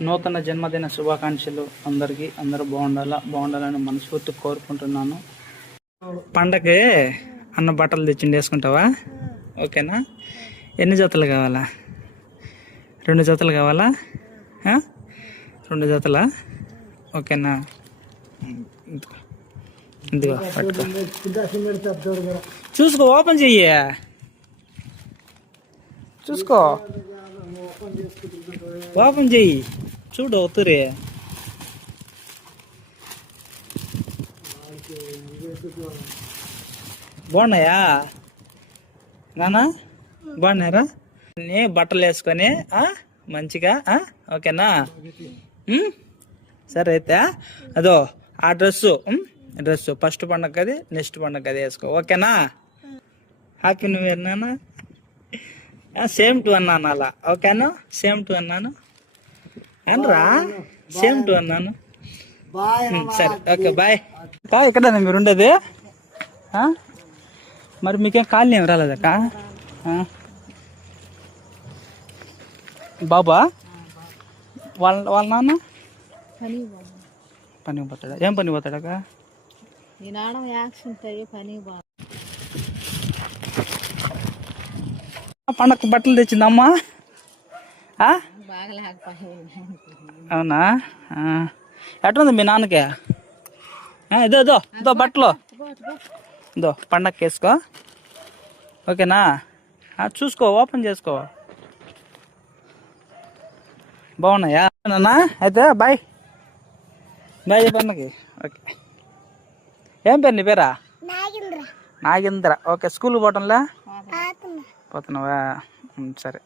నూతన జన్మదిన శుభాకాంక్షలు అందరికీ. అందరూ బాగుండాలని మనస్ఫూర్తి కోరుకుంటున్నాను. పండగకి అన్న బట్టలు తెచ్చిండి వేసుకుంటావా? ఓకేనా? ఎన్ని జతలు కావాలా? 2 జతలు కావాలా? 2 జతలా? ఓకేనా? ఇదిగో పట్టుకో, చూసుకో, ఓపెన్ చెయ్యి, చూసుకో, ఓపెన్ చెయ్యి, చూడు అవుతురే. బాగున్నాయా నానా? బాగున్నారా? బట్టలు వేసుకొని మంచిగా, ఓకేనా? సరే అయితే అదో ఆ డ్రెస్ ఫస్ట్ పండగ అది, నెక్స్ట్ పండగ అది వేసుకో, ఓకేనా? హ్యాపీ న్యూ ఇయర్ నాన్న. సేమ్ టు అన్నాను అలా, ఓకేనా? సేమ్ టు అన్నాను అనరా, సేమ్ టు అన్నాను. సరే, ఓకే, బాయ్. ఎక్కడన్నా మీరు ఉండేది? మరి మీకేం కాలనీ ఏం రాలేదక్క? బాబా వాళ్ళ నాన్న పనికి పోతాడా? ఏం పని పోతాడక్క? పండగ బట్టలు తెచ్చిందమ్మా? అవునా? ఎట్లుంది మీ నాన్నకి? ఇదో బట్టలు పండగకి వేసుకో, ఓకేనా? చూసుకో, ఓపెన్ చేసుకో. బాగున్నాయా నాన్న? అయితే బాయ్ పండగకి. ఓకే, ఏం పేరు నీ పేరా? నాగేంద్ర. ఓకే, స్కూల్కి పోవటంలా? పోతున్నావా? సరే.